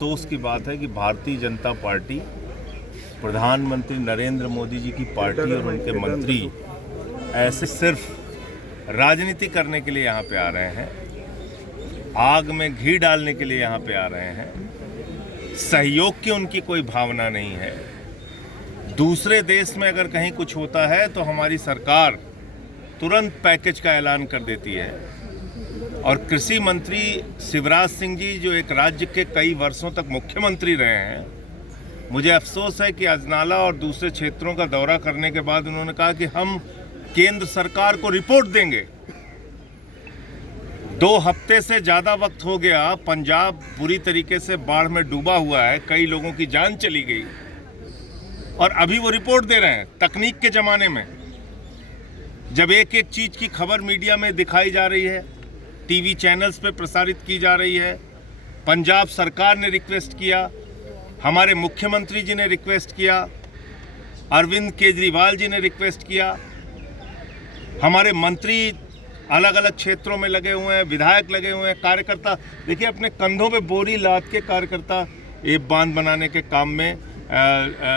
अफसोस की बात है कि भारतीय जनता पार्टी, प्रधानमंत्री नरेंद्र मोदी जी की पार्टी और उनके मंत्री ऐसे सिर्फ राजनीति करने के लिए यहाँ पे आ रहे हैं, आग में घी डालने के लिए यहाँ पे आ रहे हैं। सहयोग की उनकी कोई भावना नहीं है। दूसरे देश में अगर कहीं कुछ होता है तो हमारी सरकार तुरंत पैकेज का ऐलान कर देती है। और कृषि मंत्री शिवराज सिंह जी, जो एक राज्य के कई वर्षों तक मुख्यमंत्री रहे हैं, मुझे अफसोस है कि अजनाला और दूसरे क्षेत्रों का दौरा करने के बाद उन्होंने कहा कि हम केंद्र सरकार को रिपोर्ट देंगे। 2 हफ्ते से ज़्यादा वक्त हो गया, पंजाब बुरी तरीके से बाढ़ में डूबा हुआ है, कई लोगों की जान चली गई और अभी वो रिपोर्ट दे रहे हैं। तकनीक के ज़माने में जब एक एक चीज़ की खबर मीडिया में दिखाई जा रही है, टीवी चैनल्स पे प्रसारित की जा रही है, पंजाब सरकार ने रिक्वेस्ट किया, हमारे मुख्यमंत्री जी ने रिक्वेस्ट किया, अरविंद केजरीवाल जी ने रिक्वेस्ट किया, हमारे मंत्री अलग अलग क्षेत्रों में लगे हुए हैं, विधायक लगे हुए हैं, कार्यकर्ता देखिए अपने कंधों पे बोरी लाद के कार्यकर्ता ये बांध बनाने के काम में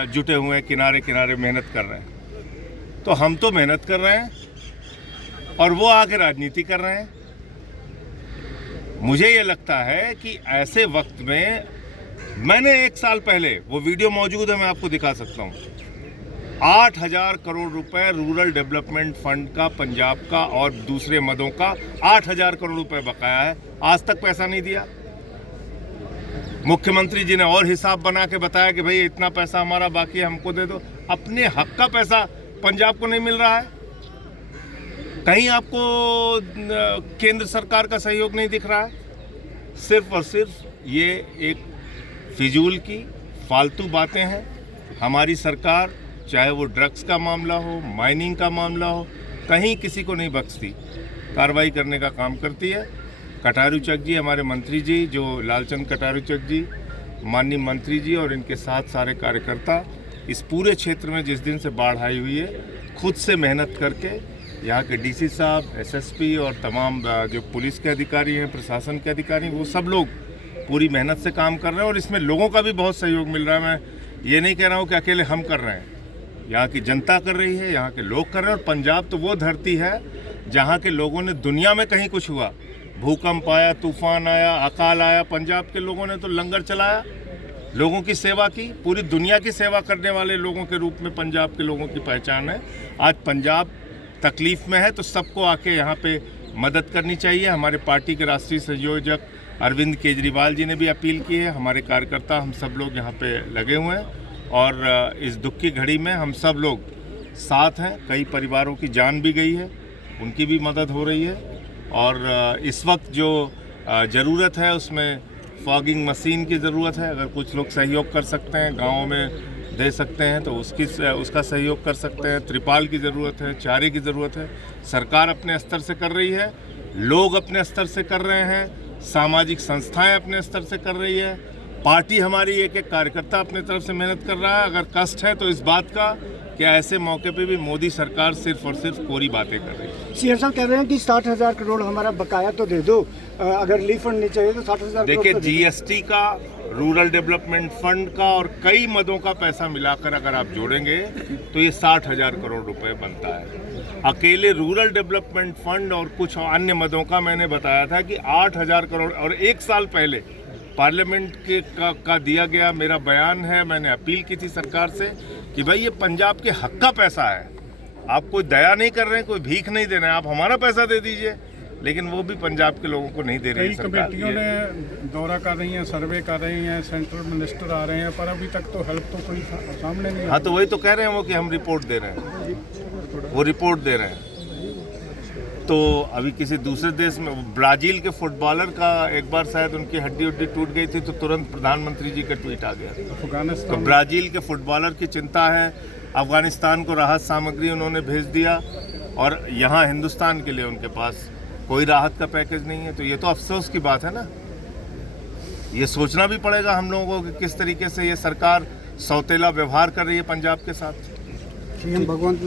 जुटे हुए हैं, किनारे किनारे मेहनत कर रहे हैं। तो हम तो मेहनत कर रहे हैं और वो आगे राजनीति कर रहे हैं। मुझे ये लगता है कि ऐसे वक्त में मैंने 1 साल पहले, वो वीडियो मौजूद है, मैं आपको दिखा सकता हूँ, 8,000 करोड़ रुपए रूरल डेवलपमेंट फंड का, पंजाब का और दूसरे मदों का 8,000 करोड़ रुपए बकाया है, आज तक पैसा नहीं दिया। मुख्यमंत्री जी ने और हिसाब बना के बताया कि भाई इतना पैसा हमारा बाकी है, हमको दे दो। अपने हक का पैसा पंजाब को नहीं मिल रहा है। कहीं आपको केंद्र सरकार का सहयोग नहीं दिख रहा है। सिर्फ और सिर्फ ये एक फिजूल की फालतू बातें हैं। हमारी सरकार, चाहे वो ड्रग्स का मामला हो, माइनिंग का मामला हो, कहीं किसी को नहीं बख्शती, कार्रवाई करने का काम करती है। कटारू चक जी, हमारे मंत्री जी, जो लालचंद कटारू चक जी, माननीय मंत्री जी और इनके साथ सारे कार्यकर्ता इस पूरे क्षेत्र में जिस दिन से बाढ़ आई हुई है, खुद से मेहनत करके यहाँ के डीसी साहब, एसएसपी और तमाम जो पुलिस के अधिकारी हैं, प्रशासन के अधिकारी, वो सब लोग पूरी मेहनत से काम कर रहे हैं और इसमें लोगों का भी बहुत सहयोग मिल रहा है। मैं ये नहीं कह रहा हूँ कि अकेले हम कर रहे हैं, यहाँ की जनता कर रही है, यहाँ के लोग कर रहे हैं। और पंजाब तो वो धरती है जहाँ के लोगों ने, दुनिया में कहीं कुछ हुआ, भूकंप आया, तूफान आया, अकाल आया, पंजाब के लोगों ने तो लंगर चलाया, लोगों की सेवा की। पूरी दुनिया की सेवा करने वाले लोगों के रूप में पंजाब के लोगों की पहचान है। आज पंजाब तकलीफ़ में है तो सबको आके यहाँ पे मदद करनी चाहिए। हमारे पार्टी के राष्ट्रीय संयोजक अरविंद केजरीवाल जी ने भी अपील की है। हमारे कार्यकर्ता, हम सब लोग यहाँ पे लगे हुए हैं और इस दुख की घड़ी में हम सब लोग साथ हैं। कई परिवारों की जान भी गई है, उनकी भी मदद हो रही है। और इस वक्त जो ज़रूरत है उसमें फॉगिंग मशीन की ज़रूरत है। अगर कुछ लोग सहयोग कर सकते हैं, गाँव में दे सकते हैं तो उसका सहयोग कर सकते हैं। त्रिपाल की ज़रूरत है, चारे की ज़रूरत है। सरकार अपने स्तर से कर रही है, लोग अपने स्तर से कर रहे हैं, सामाजिक संस्थाएं अपने स्तर से कर रही है, पार्टी हमारी एक एक कार्यकर्ता अपने तरफ से मेहनत कर रहा है। अगर कष्ट है तो इस बात का कि ऐसे मौके पे भी मोदी सरकार सिर्फ और सिर्फ कोरी बातें कर रही है। सीएम साहब कह रहे हैं कि 60,000 करोड़ हमारा बकाया तो दे दो, अगर रिलीफ फंड नहीं चाहिए तो 60,000 करोड़। देखिए, जीएसटी का, रूरल डेवलपमेंट फंड का और कई मदों का पैसा मिलाकर अगर आप जोड़ेंगे तो ये 60,000 करोड़ रुपए बनता है। अकेले रूरल डेवलपमेंट फंड और कुछ अन्य मदों का मैंने बताया था कि 8,000 करोड़। और 1 साल पहले पार्लियामेंट का दिया गया मेरा बयान है, मैंने अपील की थी सरकार से कि भाई ये पंजाब के हक का पैसा है, आप कोई दया नहीं कर रहे हैं, कोई भीख नहीं दे रहे हैं, आप हमारा पैसा दे दीजिए। लेकिन वो भी पंजाब के लोगों को नहीं दे रही है सरकार। कई कमेटियों ने दौरा कर रही हैं, सर्वे कर रही हैं, सेंट्रल मिनिस्टर आ रहे हैं, पर अभी तक तो हेल्प तो कोई सामने नहीं। हाँ, तो वही तो कह रहे हैं वो कि हम रिपोर्ट दे रहे हैं, वो रिपोर्ट दे रहे हैं। तो अभी किसी दूसरे देश में, ब्राज़ील के फुटबॉलर का एक बार शायद उनकी हड्डी टूट गई थी तो तुरंत प्रधानमंत्री जी का ट्वीट आ गया। अफगानिस्तान, तो ब्राज़ील के फुटबॉलर की चिंता है। अफगानिस्तान को राहत सामग्री उन्होंने भेज दिया और यहाँ हिंदुस्तान के लिए उनके पास कोई राहत का पैकेज नहीं है। तो ये तो अफसोस की बात है ना। ये सोचना भी पड़ेगा हम लोगों को कि किस तरीके से ये सरकार सौतेला व्यवहार कर रही है पंजाब के साथ। सीएम भगवंत